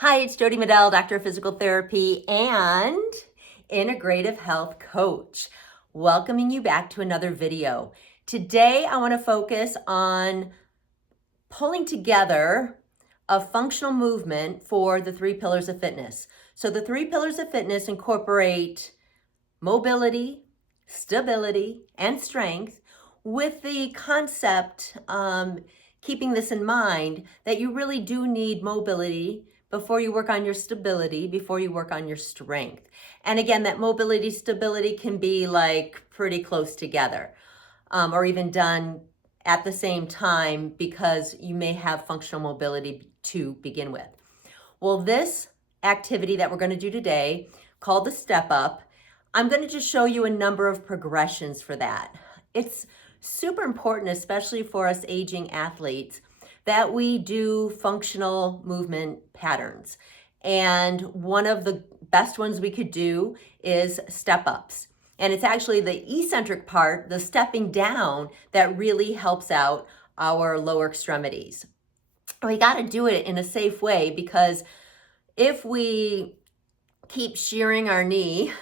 Hi, it's Jody Medell, Doctor of Physical Therapy and Integrative Health Coach, welcoming you back to another video. Today, I want to focus on pulling together a functional movement for the 3 pillars of fitness. So the 3 pillars of fitness incorporate mobility, stability, and strength, with the concept, keeping this in mind, that you really do need mobility before you work on your stability, before you work on your strength. And again, that mobility, stability can be like pretty close together, or even done at the same time, because you may have functional mobility to begin with. Well, this activity that we're going to do today, called the step up, I'm going to just show you a number of progressions for that. It's super important, especially for us aging athletes, that we do functional movement patterns. And one of the best ones we could do is step ups. And it's actually the eccentric part, the stepping down, that really helps out our lower extremities. We got to do it in a safe way, because if we keep shearing our knee,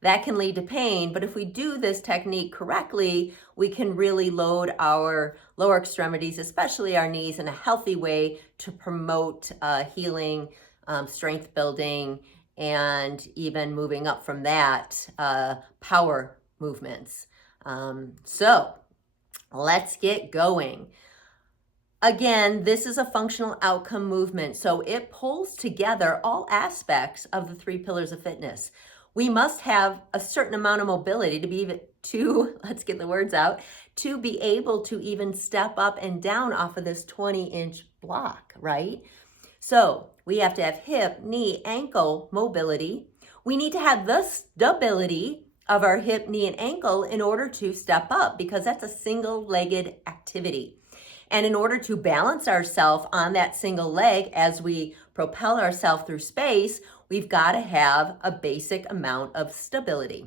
that can lead to pain. But if we do this technique correctly, we can really load our lower extremities, especially our knees, in a healthy way to promote healing, strength building, and even moving up from that, power movements. So let's get going. Again, this is a functional outcome movement, so it pulls together all aspects of the 3 pillars of fitness. We must have a certain amount of mobility let's get the words out, to be able to even step up and down off of this 20-inch block, right? So we have to have hip, knee, ankle mobility. We need to have the stability of our hip, knee, and ankle in order to step up, because that's a single-legged activity. And in order to balance ourselves on that single leg as we propel ourselves through space, we've got to have a basic amount of stability.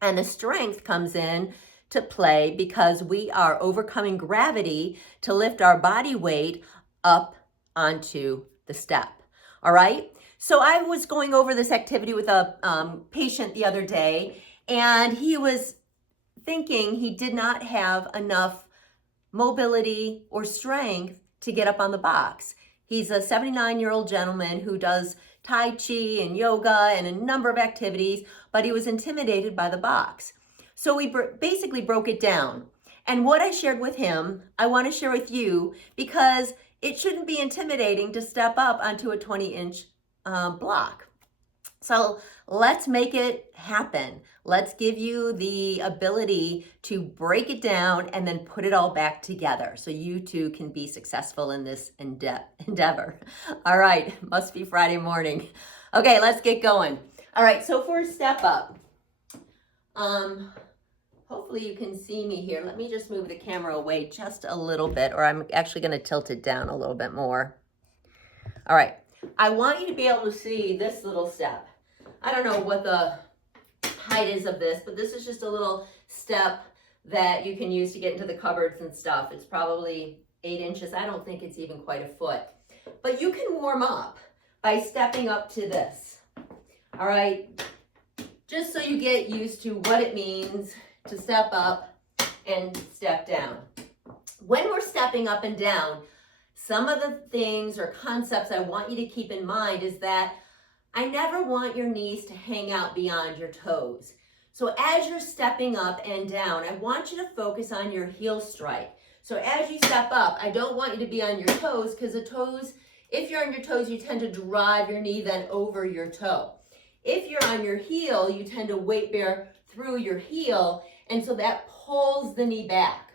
And the strength comes in to play because we are overcoming gravity to lift our body weight up onto the step. All right. So I was going over this activity with a patient the other day, and he was thinking he did not have enough mobility or strength to get up on the box. He's a 79-year-old gentleman who does Tai Chi and yoga and a number of activities, but he was intimidated by the box. So we basically broke it down. And what I shared with him, I want to share with you, because it shouldn't be intimidating to step up onto a 20-inch block. So let's make it happen. Let's give you the ability to break it down and then put it all back together so you too can be successful in this endeavor. All right, must be Friday morning. Okay, let's get going. All right, so for a step up, hopefully you can see me here. Let me just move the camera away just a little bit, or I'm actually going to tilt it down a little bit more. All right, I want you to be able to see this little step. I don't know what the height is of this, but this is just a little step that you can use to get into the cupboards and stuff. It's probably 8 inches. I don't think it's even quite a foot. But you can warm up by stepping up to this. All right? Just so you get used to what it means to step up and step down. When we're stepping up and down, some of the things or concepts I want you to keep in mind is that I never want your knees to hang out beyond your toes. So as you're stepping up and down, I want you to focus on your heel strike. So as you step up, I don't want you to be on your toes, because the toes, if you're on your toes, you tend to drive your knee then over your toe. If you're on your heel, you tend to weight bear through your heel, and so that pulls the knee back.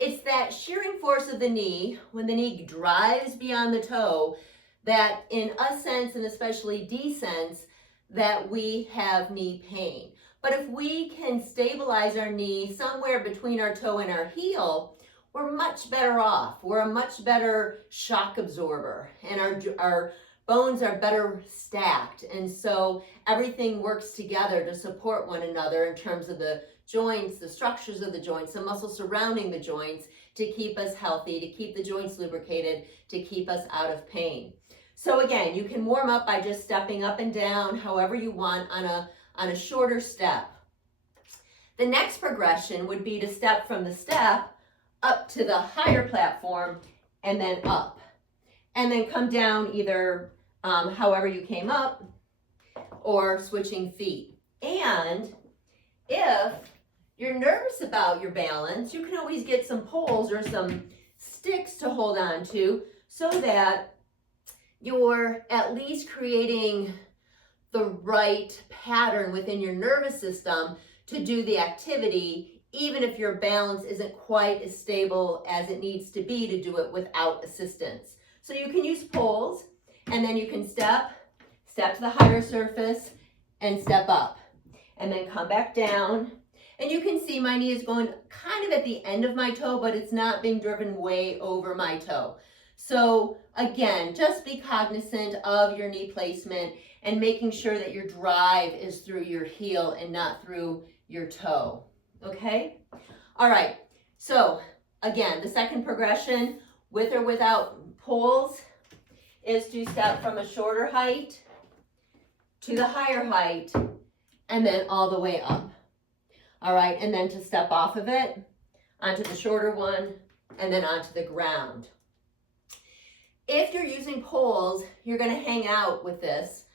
It's that shearing force of the knee, when the knee drives beyond the toe, that in a sense, and especially descents, that we have knee pain. But if we can stabilize our knee somewhere between our toe and our heel, we're much better off. We're a much better shock absorber, and our bones are better stacked. And so everything works together to support one another in terms of the joints, the structures of the joints, the muscles surrounding the joints, to keep us healthy, to keep the joints lubricated, to keep us out of pain. So again, you can warm up by just stepping up and down however you want on a shorter step. The next progression would be to step from the step up to the higher platform and then up. And then come down either however you came up or switching feet. And if you're nervous about your balance, you can always get some poles or some sticks to hold on to so that you're at least creating the right pattern within your nervous system to do the activity, even if your balance isn't quite as stable as it needs to be to do it without assistance. So you can use poles, and then you can step to the higher surface and step up, and then come back down. And you can see my knee is going kind of at the end of my toe, but it's not being driven way over my toe. So again, just be cognizant of your knee placement and making sure that your drive is through your heel and not through your toe, okay? All right, so again, the second progression, with or without poles, is to step from a shorter height to the higher height and then all the way up. All right, and then to step off of it onto the shorter one and then onto the ground. If you're using poles, you're going to hang out with this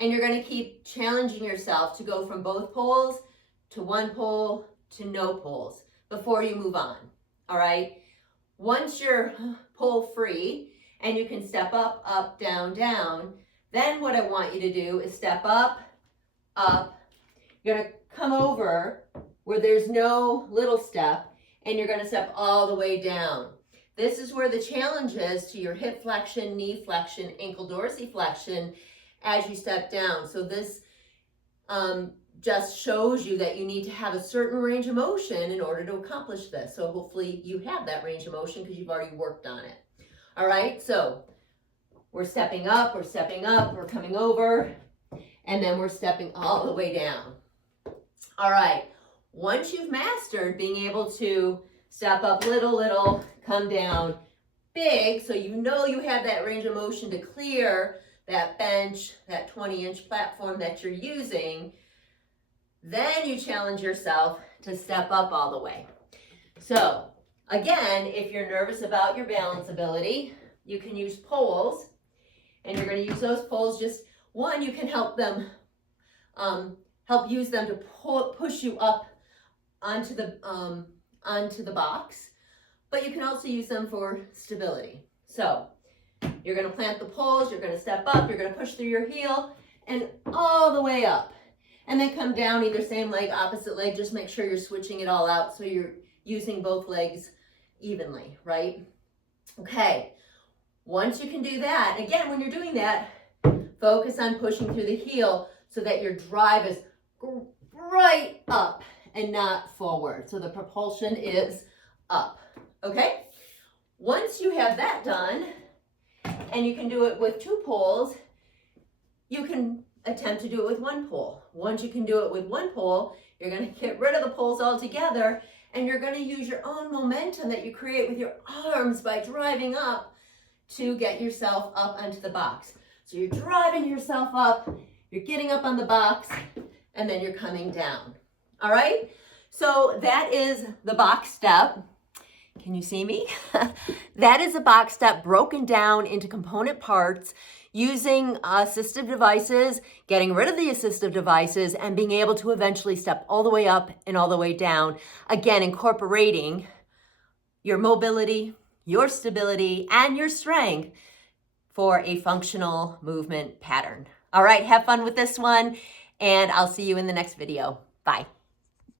and you're going to keep challenging yourself to go from both poles to one pole to no poles before you move on. All right, once you're pole free and you can step up, up, down, down, then what I want you to do is step up, up. You're going to come over where there's no little step, and you're going to step all the way down. This is where the challenge is to your hip flexion, knee flexion, ankle dorsiflexion as you step down. So this just shows you that you need to have a certain range of motion in order to accomplish this. So hopefully you have that range of motion because you've already worked on it. All right, so we're stepping up, we're coming over, and then we're stepping all the way down. All right, once you've mastered being able to step up little, come down big, so you know you have that range of motion to clear that bench, that 20-inch platform that you're using, then you challenge yourself to step up all the way. So again, if you're nervous about your balance ability, you can use poles, and you're going to use those poles. Just one, you can help use them to push you up onto the box, but you can also use them for stability. So you're going to plant the poles, you're going to step up, you're going to push through your heel and all the way up, and then come down either same leg, opposite leg. Just make sure you're switching it all out so you're using both legs evenly, right? Okay, once you can do that, again, when you're doing that, focus on pushing through the heel so that your drive is right up and not forward. So the propulsion is up, okay? Once you have that done, and you can do it with two poles, you can attempt to do it with one pole. Once you can do it with one pole, you're going to get rid of the poles altogether, and you're going to use your own momentum that you create with your arms by driving up to get yourself up onto the box. So you're driving yourself up, you're getting up on the box, and then you're coming down. All right? So that is the box step. Can you see me? That is a box step broken down into component parts using assistive devices, getting rid of the assistive devices, and being able to eventually step all the way up and all the way down. Again, incorporating your mobility, your stability, and your strength for a functional movement pattern. All right, have fun with this one, and I'll see you in the next video. Bye.